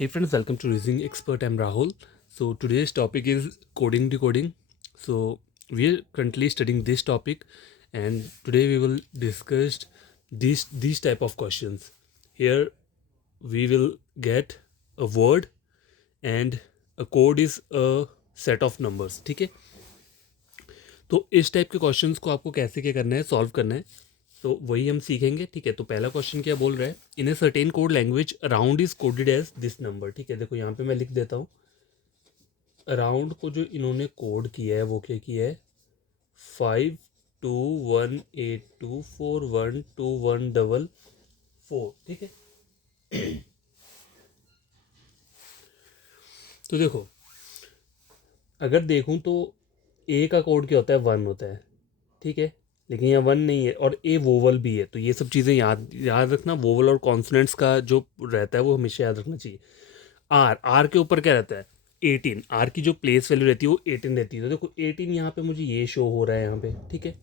Hey friends, welcome to Reasoning Expert. I'm Rahul. So today's topic is coding decoding. So we are currently studying this topic, and today we will discuss these type of questions. Here we will get a word and a code is a set of numbers. ठीक है, तो इस type के questions को आपको कैसे क्या करना है, सॉल्व करना है, तो वही हम सीखेंगे. ठीक है, तो पहला क्वेश्चन क्या बोल रहा है, in a certain code language around is coded as this number. ठीक है, देखो यहाँ पे मैं लिख देता हूँ. अराउंड को जो इन्होंने कोड किया है वो क्या किया है, 5218241214. ठीक है, तो देखो अगर देखूं तो ए का कोड क्या होता है, 1 होता है. ठीक है, लेकिन यहाँ 1 नहीं है और ए वोवल भी है, तो ये सब चीज़ें याद याद रखना. वोवल और कॉन्सोनेंट्स का जो रहता है वो हमेशा याद रखना चाहिए. आर के ऊपर क्या रहता है, 18. आर की जो प्लेस वैल्यू रहती है वो 18 रहती है. तो देखो 18 यहाँ पे मुझे ये शो हो रहा है यहाँ पे. ठीक है,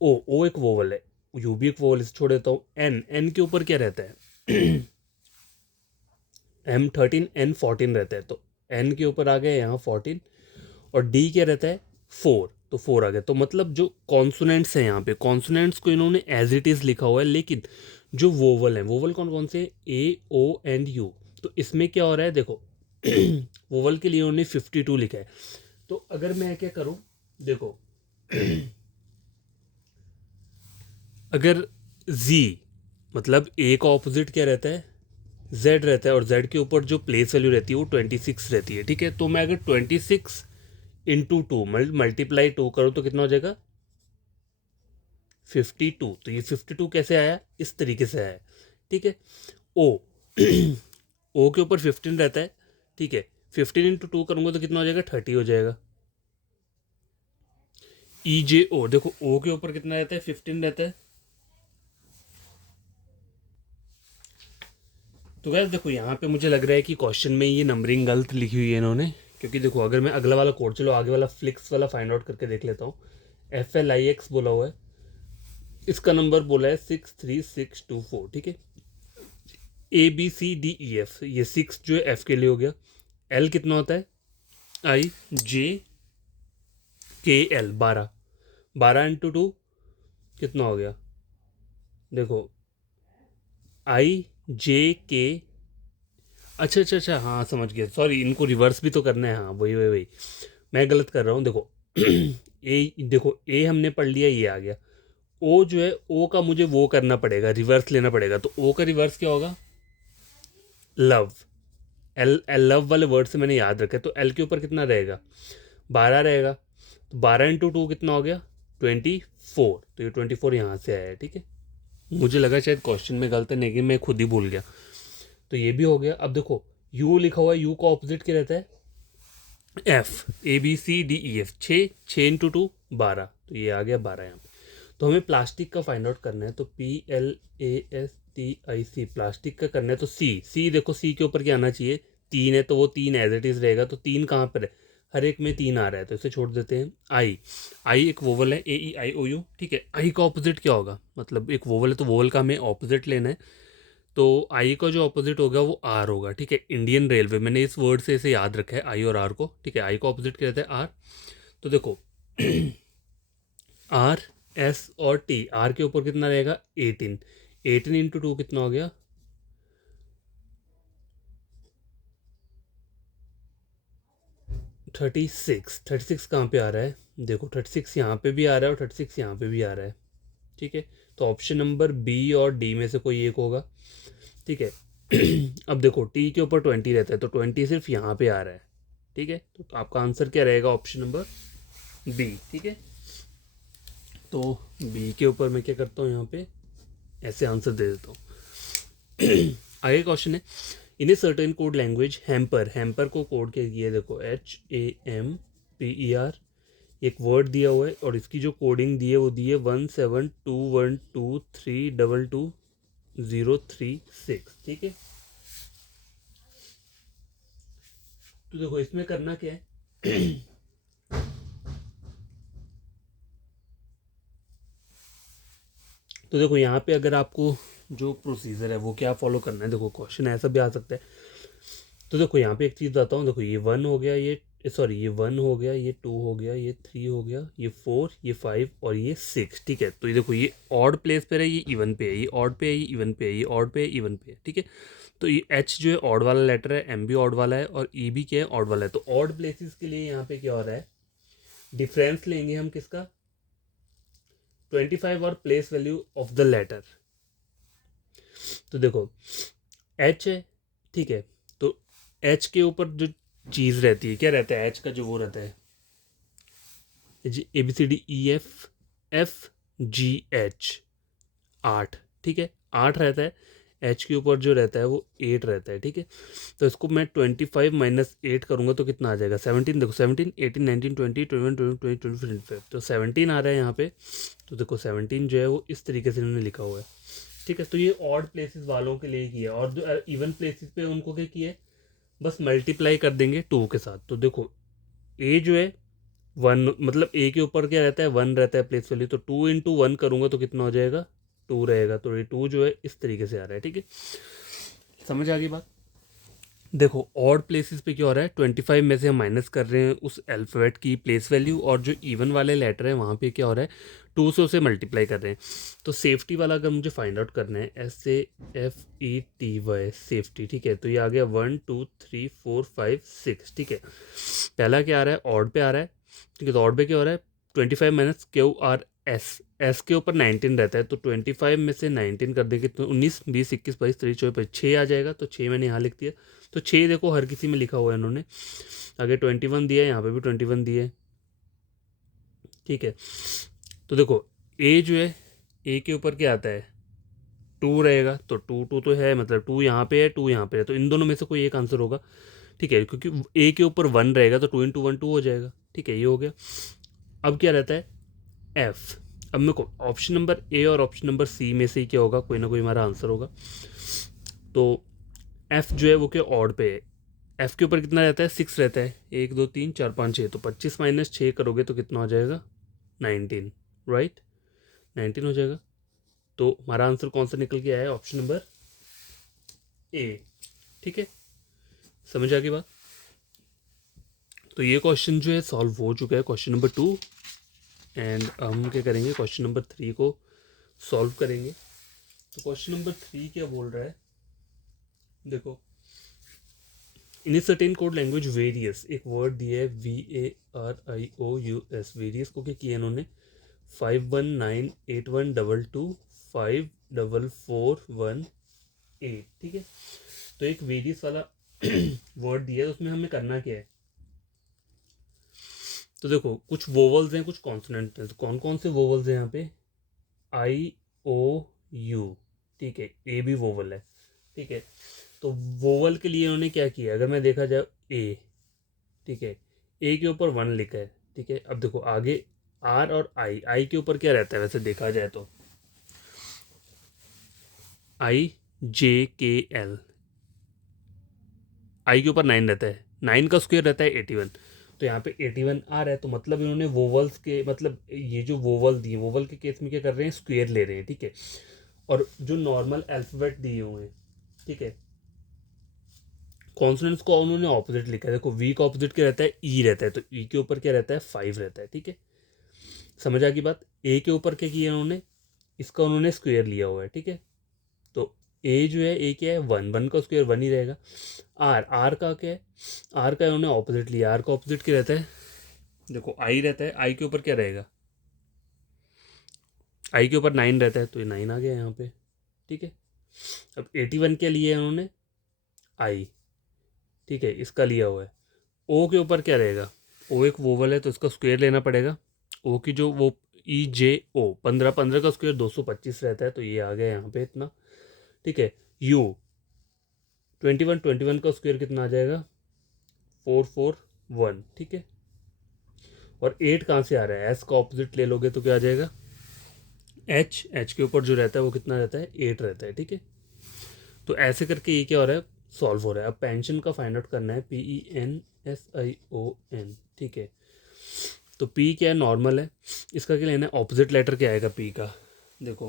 ओ एक वोवल है, यू भी एक वोवल, इसे छोड़ देता हूँ. एन के ऊपर क्या रहता है M13 N14 रहता है, तो एन के ऊपर आ गया यहाँ 14. और डी क्या रहता है 4, तो 4 आ गया. तो मतलब जो कॉन्सोनेंट्स हैं यहाँ पे, कॉन्सोनेंट्स को इन्होंने एज इट इज़ लिखा हुआ है, लेकिन जो वोवल हैं, वोवल कौन कौन से, ए ओ एंड यू. तो इसमें क्या हो रहा है देखो वोवल के लिए उन्होंने 52 लिखा है. तो अगर मैं क्या करूँ, देखो अगर जी मतलब ए का ऑपोजिट क्या रहता है, जेड रहता है, और जेड के ऊपर जो प्लेस वैल्यू रहती है वो 26 रहती है. ठीक है, तो मैं अगर 26 इंटू टू मल्टीप्लाई 2 करूँ तो कितना हो जाएगा 52. तो ये 52 कैसे आया, इस तरीके से आया. ठीक है, ओ ओ के ऊपर 15 रहता है. ठीक है, 15 इंटू 2 करूँगा तो कितना हो जाएगा 30 हो जाएगा. ई जे ओ, देखो ओ के ऊपर कितना रहता है 15 रहता है. तो गैस देखो यहाँ पे मुझे लग रहा है कि क्वेश्चन में ये नंबरिंग गलत लिखी हुई है इन्होंने, क्योंकि देखो अगर मैं अगला वाला कोड, चलो आगे वाला फ्लिक्स वाला फाइंड आउट करके देख लेता हूँ. FLIX बोला हुआ है, इसका नंबर बोला है 63624. ठीक है, ABCDEF, ये 6 जो है एफ के लिए हो गया. एल कितना होता है, IJKL, 12. 12 इंटू 2 कितना हो गया, देखो IJK. अच्छा अच्छा अच्छा, हाँ समझ गया, सॉरी, इनको रिवर्स भी तो करना है. हाँ वही वही वही, मैं गलत कर रहा हूँ. देखो ए, देखो ए हमने पढ़ लिया, ये आ गया. ओ जो है, ओ का मुझे वो करना पड़ेगा, रिवर्स लेना पड़ेगा. तो ओ का रिवर्स क्या होगा, लव. एल लव वाले वर्ड से मैंने याद रखा है. तो एल के ऊपर कितना रहेगा, 12 रहेगा. तो 12 इंटू 2 कितना हो गया 24. तो ये 24 यहाँ से आया है. ठीक है, मुझे लगा शायद क्वेश्चन में गलत है, लेकिन मैं खुद ही भूल गया. तो ये भी हो गया. अब देखो यू लिखा हुआ है, यू का ऑपोजिट क्या रहता है, एफ. ABCDEF, 6 into 2 12. तो ये आ गया 12 यहाँ पे. तो हमें प्लास्टिक का फाइंड आउट करना है, तो PLASTIC प्लास्टिक का करना है. तो सी देखो, सी के ऊपर क्या आना चाहिए, 3 है, तो वो 3 एज इट इज़ रहेगा. तो 3 कहाँ पर है, हर एक में 3 आ रहा है, तो इसे छोड़ देते हैं. आई एक वोवल है, AEIOU. ठीक है, आई का ऑपोजिट क्या होगा, मतलब एक वोवल है तो वोवल का हमें ऑपोजिट लेना है. तो आई का जो ऑपोजिट होगा वो आर होगा. ठीक है, इंडियन रेलवे, मैंने इस वर्ड से इसे याद रखा है, आई और आर को. ठीक है, आई का ऑपोजिट क्या रहता है, आर. तो देखो आर एस और टी, आर के ऊपर कितना रहेगा 18. 18 इंटू 2 कितना हो गया 36. 36 कहाँ पे आ रहा है, देखो 36 यहाँ पे भी आ रहा है और 36 यहाँ पे भी आ रहा है. ठीक है, तो ऑप्शन नंबर बी और डी में से कोई एक होगा. ठीक है अब देखो टी के ऊपर 20 रहता है, तो 20 सिर्फ यहाँ पे आ रहा है. ठीक है, तो आपका आंसर क्या रहेगा, ऑप्शन नंबर बी. ठीक है, तो बी के ऊपर मैं क्या करता हूँ, यहाँ पे ऐसे आंसर दे देता हूँ. आगे क्वेश्चन है, in a certain code language hamper, hamper को कोड क्या किया है, देखो HAMPER. एक वर्ड दिया हुआ है और इसकी जो कोडिंग दी है वो दी है 172123222036. ठीक है, तो देखो इसमें करना क्या है तो देखो यहाँ पे अगर आपको जो प्रोसीजर है वो क्या फॉलो करना है, देखो क्वेश्चन ऐसा भी आ सकता है तो देखो यहाँ पे एक चीज़ बताता हूँ, देखो ये 1 हो गया, ये सॉरी ये 1 हो गया, ये 2 हो गया, ये 3 हो गया, ये 4, ये 5 और ये 6, ठीक है। तो ये देखो ये ऑड प्लेस पे है, ये इवन पे है, ये ऑड पे है, ये इवन पे है, ये ऑड पे है, इवन पे है, ठीक है। तो ये एच जो है ऑड वाला लेटर है, एम भी ऑड वाला है और ई भी क्या है, ऑड वाला है। तो ऑड प्लेसेस के लिए यहाँ पे क्या हो रहा है, डिफरेंस लेंगे हम किसका, 25 और place value of the letter. तो देखो एच है, ठीक है। तो एच के ऊपर जो चीज़ रहती है, क्या रहता है एच का जो वो रहता है, A B C D E F, F G H, 8, ठीक है, 8 रहता है। एच के ऊपर जो रहता है वो 8 रहता है, ठीक है। तो इसको मैं 25 - 8 करूँगा तो कितना आ जाएगा, 17। देखो 17, 18, 19, 20, 21, 22, 23, 24, 25, तो 17 आ रहा है यहाँ पे। तो देखो 17 जो है वो इस तरीके से इन्होंने लिखा हुआ है, ठीक है। तो ये ऑड प्लेसेस वालों के लिए किया है, और जो इवन प्लेसेस पे उनको क्या किया है, बस मल्टीप्लाई कर देंगे 2 के साथ। तो देखो ए जो है 1, मतलब ए के ऊपर क्या रहता है, 1 रहता है प्लेस वैल्यू, तो 2 × 1 करूँगा तो कितना हो जाएगा, 2 रहेगा। तो ये 2 जो है इस तरीके से आ रहा है, ठीक है। समझ आ गई बात। देखो ऑड प्लेसेस पे क्या हो रहा है, 25 में से हम माइनस कर रहे हैं उस अल्फ़ाबेट की प्लेस वैल्यू, और जो इवन वाले लेटर है वहाँ पे क्या हो रहा है, 2 से उसे मल्टीप्लाई कर रहे हैं। तो सेफ्टी वाला अगर मुझे फाइंड आउट करना है, SAFETY, सेफ्टी, ठीक है। तो ये आ गया 1 2 3 4 5 6, ठीक है। पहला क्या आ रहा है, ऑड पे आ रहा है, ठीक है। तो ऑड पे क्या हो रहा है, 25 - QRS, एस के ऊपर 19 रहता है, तो 25 में से 19 कर देंगे तो 19, 20, 21, 22, 23, 24, 6 आ जाएगा। तो 6 मैंने यहाँ लिख दिया। तो 6 देखो हर किसी में लिखा हुआ है इन्होंने, आगे 21 दिया है, यहाँ पे भी 21 दिया है, ठीक है। तो देखो ए जो है, ए के ऊपर क्या आता है, 2 रहेगा। तो 2 2 तो है, मतलब 2 यहाँ पे है, 2 यहाँ पे है, तो इन दोनों में से कोई एक आंसर होगा, ठीक है। क्योंकि ए के ऊपर 1 रहेगा तो 2 × 1 2 हो जाएगा, ठीक है। ये हो गया। अब क्या रहता है, एफ। अब मेरे को ऑप्शन नंबर ए और ऑप्शन नंबर सी में से ही क्या होगा, कोई ना कोई हमारा आंसर होगा। तो एफ जो है वो क्या ऑड पे है, एफ के ऊपर कितना रहता है, 6 रहता है, 1 2 3 4 5 6, तो 25 - 6 करोगे तो कितना हो जाएगा, 19, राइट, 19 हो जाएगा। तो हमारा आंसर कौन सा निकल के आया है, ऑप्शन नंबर ए, ठीक है। समझ आ गई बात। तो ये क्वेश्चन जो है सॉल्व हो चुका है, क्वेश्चन नंबर 2। एंड हम क्या करेंगे, क्वेश्चन नंबर 3 को सॉल्व करेंगे। तो क्वेश्चन नंबर 3 क्या बोल रहा है, देखो, in certain code language various, एक वर्ड दिया है VARIOUS, वेरियस को क्या किया इन्होंने, 519812254418, ठीक है। तो एक वेरियस वाला वर्ड दिया है, उसमें हमें करना क्या है। तो देखो कुछ वोवल्स हैं, कुछ कॉन्सोनेंट हैं। तो कौन कौन से वोवल्स हैं यहाँ पे, IOU, ठीक है, ए भी वोवल है, ठीक है। तो वोवल के लिए उन्होंने क्या किया, अगर मैं देखा जाए ए, ठीक है, ए के ऊपर 1 लिखा है, ठीक है। अब देखो आगे आर और आई के ऊपर क्या रहता है, वैसे देखा जाए तो IJKL, आई के ऊपर 9 रहता है, 9 का स्क्वायर रहता है 81। तो यहाँ पे 81 आ रहा है, तो मतलब इन्होंने वोवल्स के, मतलब ये जो वोवल दिए, वोवल के केस में क्या कर रहे हैं, स्क्वायर ले रहे हैं, ठीक है। और जो नॉर्मल अल्फ़ाबेट दिए हुए हैं, ठीक है, कॉन्सोनेंट्स को उन्होंने ऑपोजिट लिखा है। देखो वी का ऑपोजिट क्या रहता है, ई रहता है, तो ई के ऊपर क्या रहता है, 5 रहता है, ठीक है। समझ आ गई बात। ए के ऊपर क्या किया उन्होंने, इसका उन्होंने स्क्वायर लिया हुआ है, ठीक है। तो ए जो है, ए क्या है, 1, 1 का स्क्वायर 1 ही रहेगा। आर का क्या है, आर का उन्होंने ऑपोजिट लिया, आर का ऑपोजिट क्या रहता है, देखो आई रहता है, आई के ऊपर क्या रहेगा, आई के ऊपर 9 रहता है, तो ये 9 आ गया यहाँ पे, ठीक है। अब 81 क्या लिया है उन्होंने, आई, ठीक है, इसका लिया हुआ है। ओ के ऊपर क्या रहेगा, ओ एक वोवल है तो इसका स्क्वायर लेना पड़ेगा। ओ की जो वो EJO, 15, 15 का स्क्वायर 225 रहता है, तो ये आ गया यहाँ पे इतना, ठीक है। यू 21, 21 का स्क्वायर कितना आ जाएगा, 441, ठीक है। और 8 कहाँ से आ रहा है, एस का ऑपोजिट ले लोगे तो क्या आ जाएगा, एच के ऊपर जो रहता है वो कितना रहता है, 8 रहता है, ठीक है। तो ऐसे करके ये क्या हो रहा है, सॉल्व हो रहा है। अब पेंशन का फाइंड आउट करना है, PENSION, ठीक है। तो पी क्या है, नॉर्मल है, इसका क्या लेना है, ऑपोजिट लेटर क्या आएगा पी का, देखो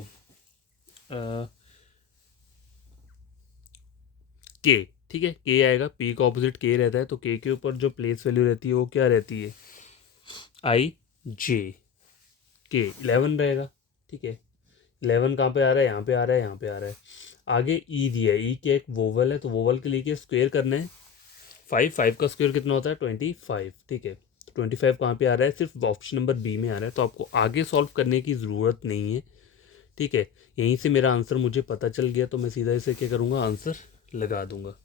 के, ठीक है, के आएगा, पी का ऑपोजिट के रहता है, तो के ऊपर जो प्लेस वैल्यू रहती है वो क्या रहती है, आई जे के 11 रहेगा। ठीक है, 11 कहाँ पे आ रहा है, यहाँ पे आ रहा है, यहाँ पे आ रहा है। आगे ई दिया है, ई क्या एक वोवल है, तो वोवल के लिए स्क्वेयर करना है, 5 का स्क्वेयर कितना होता है 25। ठीक है, 25 कहाँ पे आ रहा है, सिर्फ ऑप्शन नंबर बी में आ रहा है, तो आपको आगे सॉल्व करने की ज़रूरत नहीं है। ठीक है, यहीं से मेरा आंसर मुझे पता चल गया, तो मैं सीधा इसे क्या करूँगा, आंसर लगा दूंगा।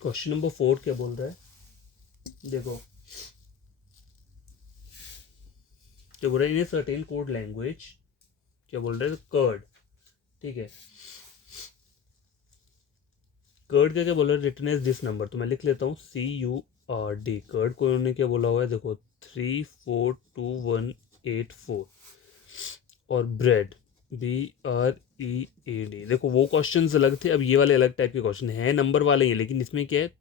क्वेश्चन नंबर 4 क्या बोल रहा है, देखो क्या बोल रहा है, in a certain code language, क्या बोल रहे हैं, कर्ड। ठीक है, कर्ड क्या क्या बोला है, रिटन एज दिस नंबर, तो मैं लिख लेता हूँ CURD। कर्ड को उन्होंने क्या बोला हुआ है, देखो 342184। और ब्रेड BREAD, देखो वो क्वेश्चंस अलग थे, अब ये वाले अलग टाइप के क्वेश्चन हैं, नंबर वाले ही हैं, लेकिन इसमें क्या है,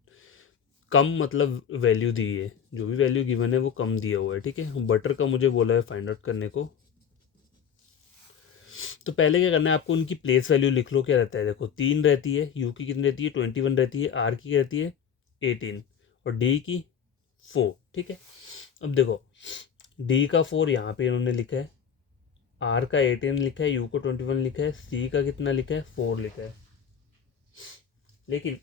कम मतलब वैल्यू दी है, जो भी वैल्यू गिवन है वो कम दिया हुआ है। ठीक है, बटर का मुझे बोला है फाइंड आउट करने को, तो पहले क्या करना है, आपको उनकी प्लेस वैल्यू लिख लो, क्या रहता है, देखो 3 रहती है, यू की कितनी रहती है 21 रहती है, आर की रहती है 18 और डी की 4। ठीक है, अब देखो डी का 4 यहाँ पे इन्होंने लिखा है, आर का 18 लिखा है, यू को 21 लिखा है, सी का कितना लिखा है 4 लिखा है। लेकिन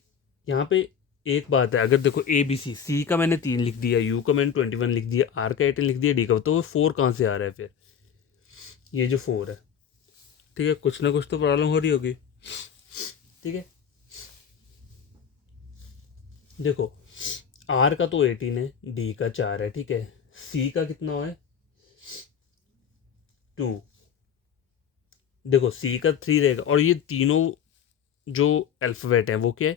यहाँ पे एक बात है, अगर देखो सी का मैंने 3 लिख दिया, यू का मैंने 21 लिख दिया, आर का 18 लिख दिया, डी का, तो वो 4 कहाँ से आ रहा है फिर, ये जो 4 है। ठीक है, कुछ ना कुछ तो प्रॉब्लम हो रही होगी। ठीक है, देखो आर का तो 18 है, डी का 4 है, ठीक है, सी का कितना है 2, देखो सी का 3 रहेगा, और ये तीनों जो अल्फ़ाबेट हैं वो क्या है,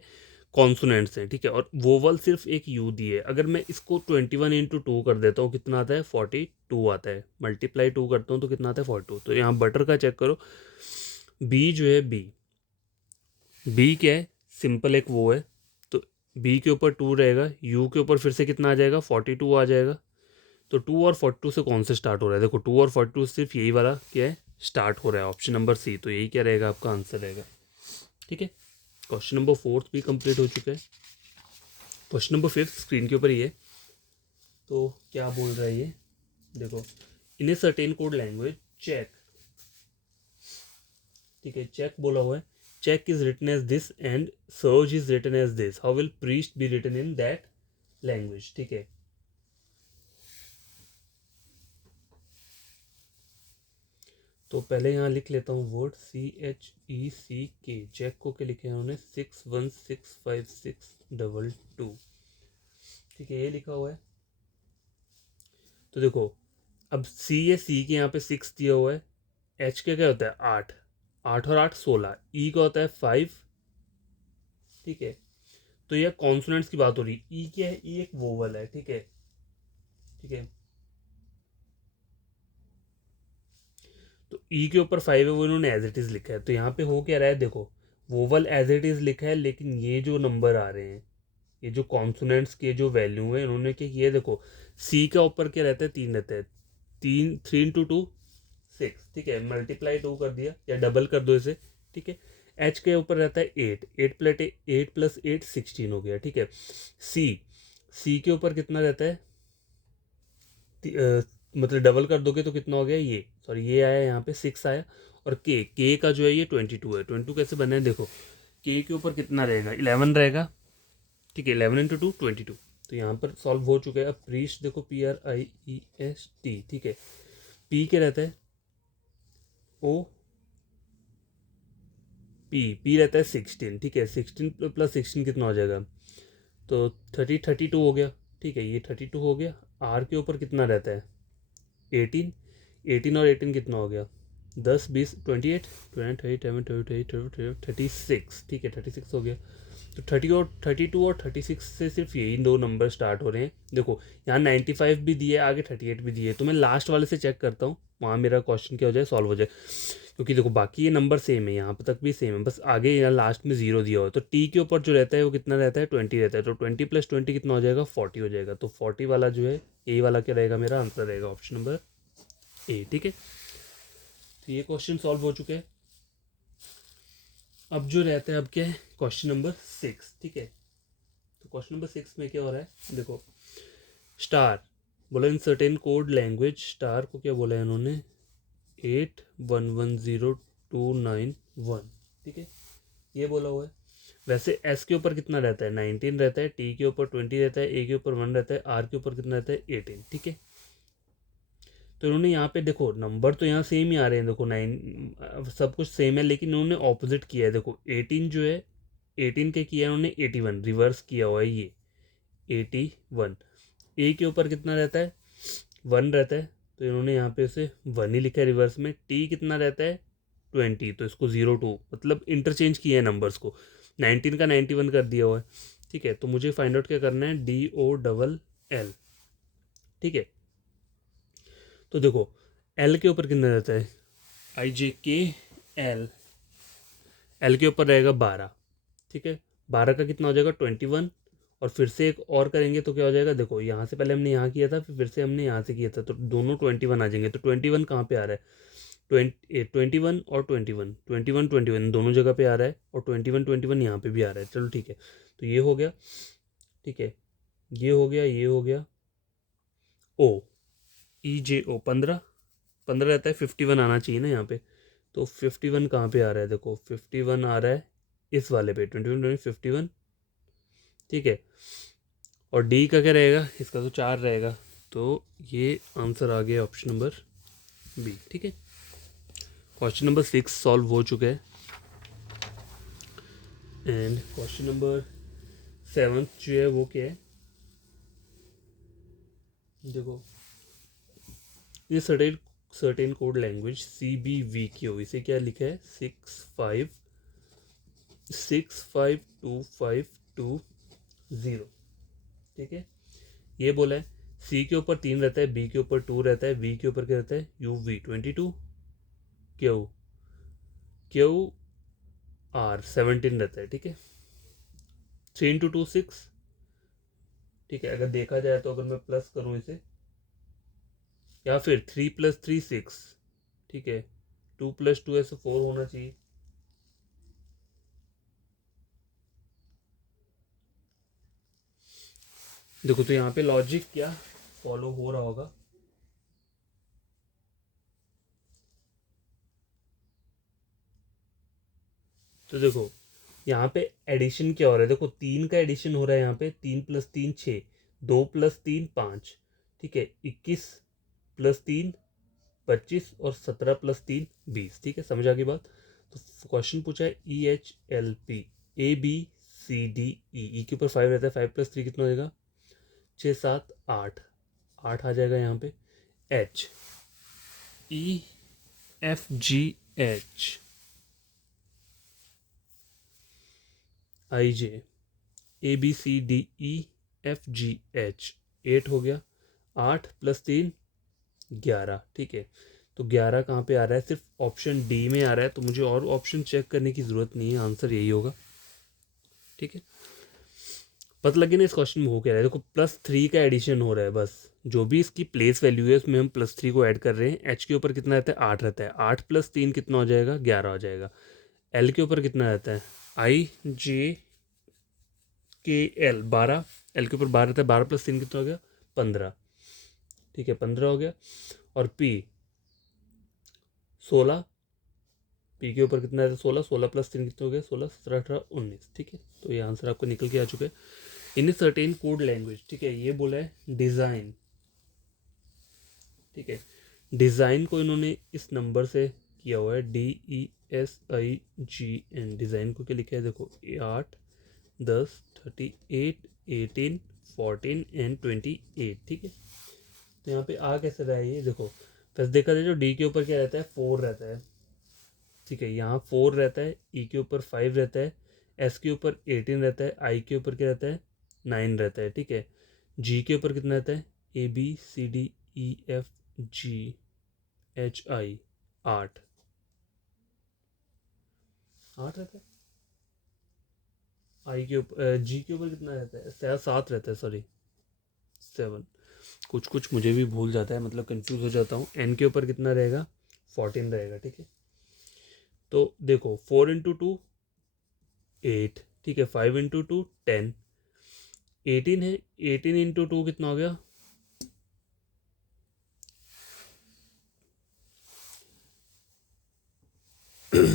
कॉन्सोनेंट्स हैं। ठीक है, और वोवल सिर्फ एक यू दी है, अगर मैं इसको 21 × 2 कर देता हूँ कितना आता है 42 आता है, मल्टीप्लाई 2 करता हूँ तो कितना आता है 42। तो यहाँ बटर का चेक करो, बी जो है बी क्या है, सिंपल एक वो है, तो बी के ऊपर 2 रहेगा, यू के ऊपर फिर से कितना आ जाएगा 42 आ जाएगा। तो 2 और 42 से कौन से स्टार्ट हो रहा है, देखो 2 और 42 सिर्फ यही वाला क्या है स्टार्ट हो रहा है, ऑप्शन नंबर सी, तो यही क्या रहेगा आपका आंसर रहेगा। ठीक है, क्वेश्चन नंबर 4 भी कंप्लीट हो चुका है। क्वेश्चन नंबर 5 स्क्रीन के ऊपर ही है, तो क्या बोल रहा है ये, देखो in a certain code language check. ठीक है, चेक बोला हुआ है, check is written as this and search is written as this, how will priest be written in that language. ठीक है, तो पहले यहाँ लिख लेता हूँ वर्ड CHECK, चेक को क्या लिखे हैं उन्होंने 616562। ठीक है, ये लिखा हुआ है, तो देखो अब सी है, सी के यहाँ पे 6 दिया हुआ है, एच के क्या होता है 8, 8 और 8 16, ई का होता है 5। ठीक है, तो यह कॉन्सोनेंट्स की बात हो रही है, ई क्या है, ई एक वोवल है। ठीक है, ठीक है, तो ई के ऊपर 5 है, वो इन्होंने एज इट इज़ लिखा है, तो यहाँ पे हो क्या रहा है, देखो वोवल एज इट इज़ लिखा है, लेकिन ये जो नंबर आ रहे हैं, ये जो कॉन्सोनेंट्स के जो वैल्यू है, इन्होंने क्या किया, देखो सी का ऊपर क्या रहता है 3 रहता है, 3 × 2 6। ठीक है, मल्टीप्लाई 2 कर दिया या डबल कर दो इसे। ठीक है, एच के ऊपर रहता है 8, 8 + 8 16 हो गया। ठीक है, सी सी के ऊपर कितना रहता है, मतलब डबल कर दोगे तो कितना हो गया, ये सॉरी ये आया यहाँ पे 6 आया, और के का जो है ये 22 है। 22 कैसे बना है, देखो के ऊपर कितना रहेगा 11 रहेगा। ठीक है, 11 × 2 22, तो यहाँ पर सॉल्व हो चुका है। अब प्रीस्ट देखो PRIEST। ठीक है, पी क्या रहता है ओ पी रहता है 16। ठीक है, 16 + 16 कितना हो जाएगा, तो 32 हो गया। ठीक है, ये 32 हो गया। आर के ऊपर कितना रहता है 18, 18 और 18 कितना हो गया 10 20 28 36। ठीक है, 36 हो गया। तो 32 और 36 से सिर्फ यही दो नंबर स्टार्ट हो रहे हैं। देखो यहाँ 95 भी दिए, आगे 38 भी दिए, तो मैं लास्ट वाले से चेक करता हूँ, वहाँ मेरा क्वेश्चन क्या हो जाए सॉल्व हो जाए, क्योंकि देखो बाकी ये नंबर सेम है, यहाँ पर तक भी सेम है, बस आगे यहाँ लास्ट में 0 दिया हुआ है। तो टी के ऊपर जो रहता है वो कितना रहता है 20 रहता है, तो 20 + 20 कितना हो जाएगा 40 हो जाएगा। तो 40 वाला जो है ए वाला क्या रहेगा, मेरा आंसर रहेगा ऑप्शन नंबर ए। ठीक है, तो ये क्वेश्चन सॉल्व हो चुके हैं। अब जो रहता है, अब क्या है, क्वेश्चन नंबर 6, ठीक है। तो क्वेश्चन नंबर 6 में क्या हो रहा है, देखो, स्टार बोला in certain code language, star को क्या बोला है इन्होंने, 81102991, ठीक है, ये बोला हुआ है। वैसे एस के ऊपर कितना रहता है, 19 रहता है, टी के ऊपर 20 रहता है, ए के ऊपर 1 रहता है, आर के ऊपर कितना रहता है, 18, ठीक है। तो इन्होंने यहाँ पे देखो नंबर तो यहाँ सेम ही आ रहे हैं, देखो 9 सब कुछ सेम है, लेकिन इन्होंने ऑपोजिट किया है। देखो 18 जो है, 18 के किया है उन्होंने 81, रिवर्स किया हुआ है ये 81। ए के ऊपर कितना रहता है, 1 रहता है, तो इन्होंने यहाँ पे उसे 1 ही लिखा है रिवर्स में। टी कितना रहता है, 20, तो इसको 02, मतलब इंटरचेंज किया है नंबर्स को, 19 का 91 कर दिया हुआ है, ठीक है। तो मुझे फाइंड आउट क्या करना है, DOLL, ठीक है। तो देखो एल के ऊपर कितना रहता है, IJKL, एल के ऊपर रहेगा 12, ठीक है। 12 का कितना हो जाएगा, 21, और फिर से एक और करेंगे तो क्या हो जाएगा, देखो यहाँ से पहले हमने यहाँ किया था, फिर से हमने यहाँ से किया था, तो दोनों 21 आ जाएंगे। तो 21 कहाँ पे आ रहा है, 21 और 21 दोनों जगह पे आ रहा है, और 21 यहाँ पे भी आ रहा है। चलो ठीक है, तो ये हो गया, ठीक है, ये हो गया, ये हो गया। ओ EJO 15, 15 रहता है, 51 आना चाहिए ना यहाँ पे। तो 51 कहाँ पे आ रहा है, देखो 51 आ रहा है इस वाले पे, 21 ठीक है। और डी का क्या रहेगा, इसका तो 4 रहेगा, तो ये आंसर आ गया ऑप्शन नंबर बी, ठीक है। क्वेश्चन नंबर 6 सॉल्व हो चुका है। एंड क्वेश्चन नंबर 7 जो है वो क्या है, देखो, ये सर्टेन कोड लैंग्वेज CBV की हो, इसे क्या लिखा है, 652520, ठीक है। ये बोला है सी के ऊपर 3 रहता है, बी के ऊपर 2 रहता है, वी के ऊपर क्या रहता है, UV 22, क्यू क्यू आर 17 रहता है, ठीक है। 3 × 2 6, ठीक है। अगर देखा जाए तो अगर मैं प्लस करूं इसे, या फिर 3 + 3 6, ठीक है, 2 + 2 ऐसे 4 होना चाहिए। देखो तो यहाँ पे लॉजिक क्या फॉलो हो रहा होगा, तो देखो यहाँ पे एडिशन क्या हो रहा है, देखो 3 का एडिशन हो रहा है यहाँ पे, 3 + 3 6, 2 + 3 5, ठीक है, 21 + 3 25, और 17 + 3 20, ठीक है, समझ आ गई बात। तो क्वेश्चन पूछा है EHLP ABCDE, के ऊपर 5 रहता है, 5 + 3 कितना हो जाएगा, 6 7 8, 8 आ जाएगा यहाँ पे। HEFGH IJ ABCDEFGH 8 हो गया, 8 + 3 11, ठीक है। तो 11 कहाँ पे आ रहा है, सिर्फ ऑप्शन डी में आ रहा है, तो मुझे और ऑप्शन चेक करने की ज़रूरत नहीं है, आंसर यही होगा, ठीक है। पता लगे ना इस क्वेश्चन में हो क्या रहा है, देखो +3 का एडिशन हो रहा है, बस जो भी इसकी प्लेस वैल्यू है उसमें हम +3 को ऐड कर रहे हैं। एच के ऊपर कितना रहता है, 8 रहता है, 8 + 3 कितना हो जाएगा, 11 हो जाएगा। एल के ऊपर कितना रहता है, IJKL 12, एल के ऊपर 12 रहता है, 12 + 3 कितना हो गया, 15, ठीक है, 15 हो गया। और पी 16, पी के ऊपर कितना है, 16, 16 + 3 कितना हो गया, 16 17 18 19, ठीक है। तो ये आंसर आपको निकल के आ चुका है। इन सर्टेन कोड लैंग्वेज, ठीक है, ये बोला है डिज़ाइन, ठीक है। डिज़ाइन को इन्होंने इस नंबर से किया हुआ है, DESIGN, डिज़ाइन को क्या लिखा है, देखो 8 10 38 18 14 एंड 28, ठीक है। तो यहाँ पे आ कैसे रहा है ये, देखो बस देखा जाए जो डी के ऊपर क्या रहता है, 4 रहता है, ठीक है, यहाँ 4 रहता है, ई के ऊपर 5 रहता है, एस के ऊपर 18 रहता है, आई के ऊपर क्या रहता है, 9 रहता है, ठीक है। जी के ऊपर कितना रहता है, ABCDEFGHI 8, 8 रहता है। आई के ऊपर जी के ऊपर कितना रहता है, 7 रहता है, सॉरी 7, कुछ कुछ मुझे भी भूल जाता है, मतलब कंफ्यूज हो जाता हूँ। एन के ऊपर कितना रहेगा, 14 रहेगा, ठीक है। तो देखो 4 × 2 8, ठीक है, 5 इंटू 2 10, 18 है, 18 इंटू 2 कितना हो गया,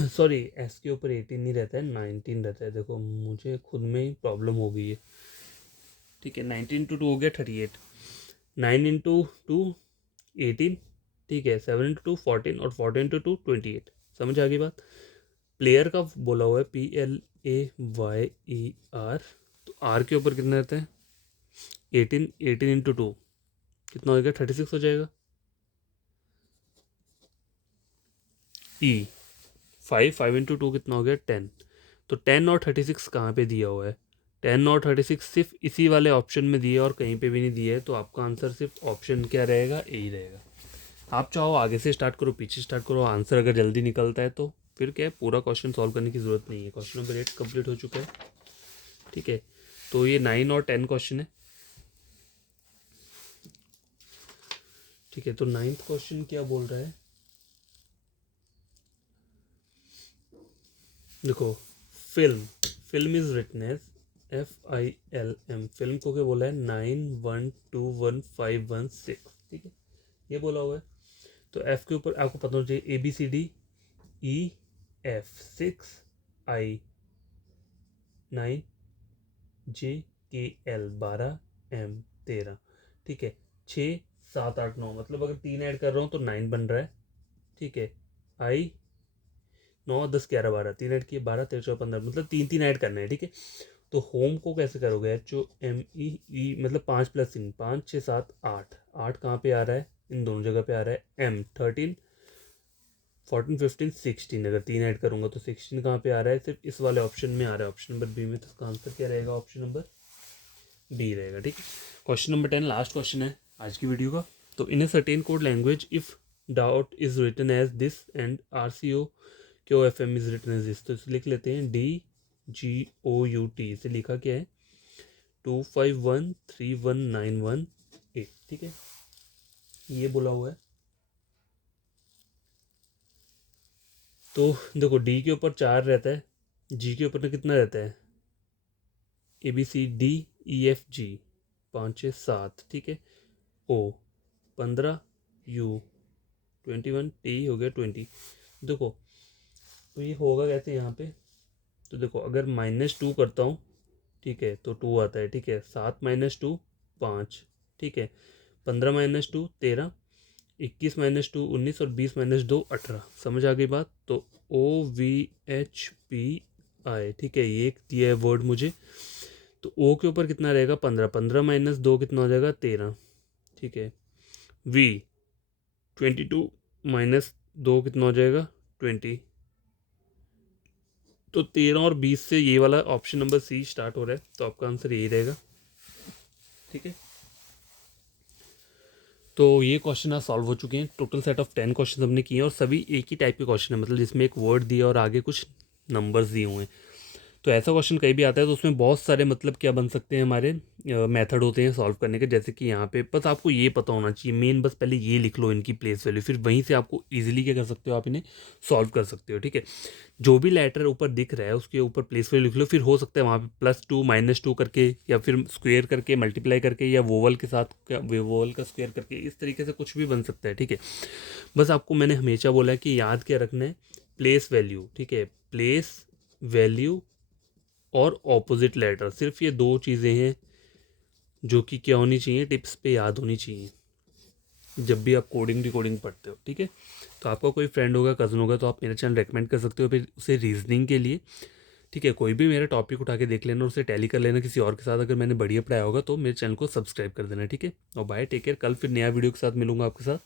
सॉरी एस के ऊपर 18 नहीं रहता है, 19 रहता है। देखो मुझे खुद में ही प्रॉब्लम हो गई है, ठीक है। 19 इंटू 2 हो गया 38, 9 इंटू 2 18, ठीक है, 7 इंटू 2 14 और 14 इंटू 2 28। समझ आ गई बात। प्लेयर का बोला हुआ है PLAYER, तो आर के ऊपर कितना रहता है 18, 18 इंटू 2 कितना हो गया 36 हो जाएगा। ई 5 इंटू 2 कितना हो गया 10, तो 10 और 36 कहाँ पे दिया हुआ है, 10 और 36 सिर्फ इसी वाले ऑप्शन में दिए और कहीं पे भी नहीं दिया है, तो आपका आंसर सिर्फ ऑप्शन क्या रहेगा, ए ही रहेगा। आप चाहो आगे से स्टार्ट करो, पीछे स्टार्ट करो, आंसर अगर जल्दी निकलता है तो फिर क्या है, पूरा क्वेश्चन सॉल्व करने की ज़रूरत नहीं है। क्वेश्चन नंबर 8 कंप्लीट हो चुका है, ठीक है। तो ये 9 और 10 क्वेश्चन है, ठीक है। तो 9th क्वेश्चन क्या बोल रहा है, देखो film is written as FILM, film को क्या बोला है 912151 6, ठीक है, ये बोला हुआ है। तो एफ के ऊपर आपको पता होना चाहिए ABCDEF 6 I 9 JKL 12 M 13, ठीक है। 6 7 8 9, मतलब अगर 3 ऐड कर रहा हूँ तो 9 बन रहा है, ठीक है। I 9 10 11 12, 3 ऐड किए 12 13 14 15, मतलब 3 3 ऐड करना है, ठीक है। तो होम को कैसे करोगे, HOME मतलब 5 + 3 5 6 7 8, 8 कहाँ पे आ रहा है, इन दोनों जगह पे आ रहा है। M 13 14 15 16, अगर 3 ऐड करूंगा तो 16 कहाँ पे आ रहा है, सिर्फ इस वाले ऑप्शन में आ रहा है, ऑप्शन नंबर बी में। तो इसका आंसर क्या रहेगा, ऑप्शन नंबर बी रहेगा, ठीक। क्वेश्चन नंबर 10 लास्ट क्वेश्चन है आज की वीडियो का। तो in a certain code language if doubt is written as this and RCOQFM is written as this, तो इसे लिख लेते हैं DGOUT, इसे लिखा क्या है 2513191A, ठीक है, ये बोला हुआ है। तो देखो डी के ऊपर 4 रहता है, जी के ऊपर कितना रहता है ABCDEFG 5 6 7, ठीक है। O 15, U 21, T हो गया 20। देखो तो ये होगा कैसे यहाँ पे, तो देखो अगर -2 करता हूँ, ठीक है, तो 2 आता है, ठीक है। 7 - 2 5, ठीक है। 15 - 2 13, 21 - 2 19 और 20 - 2 18। समझ आ गई बात। तो OVHPI, ठीक है, ये दिया है वर्ड मुझे। तो O के ऊपर कितना रहेगा 15, 15 - 2 कितना हो जाएगा 13, ठीक है। V 22 - 2 कितना हो जाएगा 20। तो 13 और 20 से ये वाला ऑप्शन नंबर C स्टार्ट हो रहा है, तो आपका आंसर यही रहेगा, ठीक है। तो ये क्वेश्चन आज सॉल्व हो चुके हैं। टोटल सेट ऑफ 10 क्वेश्चन हमने किए और सभी एक ही टाइप के क्वेश्चन है, मतलब जिसमें एक वर्ड दिया और आगे कुछ नंबर्स दिए हुए हैं। तो ऐसा क्वेश्चन कहीं भी आता है तो उसमें बहुत सारे मतलब क्या बन सकते हैं, हमारे मेथड होते हैं सॉल्व करने के। जैसे कि यहाँ पे बस आपको ये पता होना चाहिए मेन, बस पहले ये लिख लो इनकी प्लेस वैल्यू, फिर वहीं से आपको इजीली क्या कर सकते हो, आप इन्हें सॉल्व कर सकते हो, ठीक है। जो भी लेटर ऊपर दिख रहा है उसके ऊपर प्लेस वैल्यू लिख लो, फिर हो सकता है वहाँ पे +2 -2 करके या फिर स्क्वेयर करके मल्टीप्लाई करके या वोवल के साथ वोवल का स्क्वेयर करके, इस तरीके से कुछ भी बन सकता है, ठीक है। बस आपको मैंने हमेशा बोला है कि याद क्या रखना है, प्लेस वैल्यू, ठीक है, प्लेस वैल्यू और ऑपोजिट लेटर, सिर्फ ये 2 चीज़ें हैं जो कि क्या होनी चाहिए, टिप्स पे याद होनी चाहिए जब भी आप कोडिंग डिकोडिंग पढ़ते हो, ठीक है। तो आपका कोई फ्रेंड होगा, कज़न होगा, तो आप मेरा चैनल रेकमेंड कर सकते हो फिर उसे रीजनिंग के लिए, ठीक है। कोई भी मेरा टॉपिक उठा के देख लेना और उसे टैली कर लेना किसी और के साथ, अगर मैंने बढ़िया पढ़ाया होगा तो मेरे चैनल को सब्सक्राइब कर देना, ठीक है। और बाय, टेक केयर, कल फिर नया वीडियो के साथ मिलूंगा आपके साथ।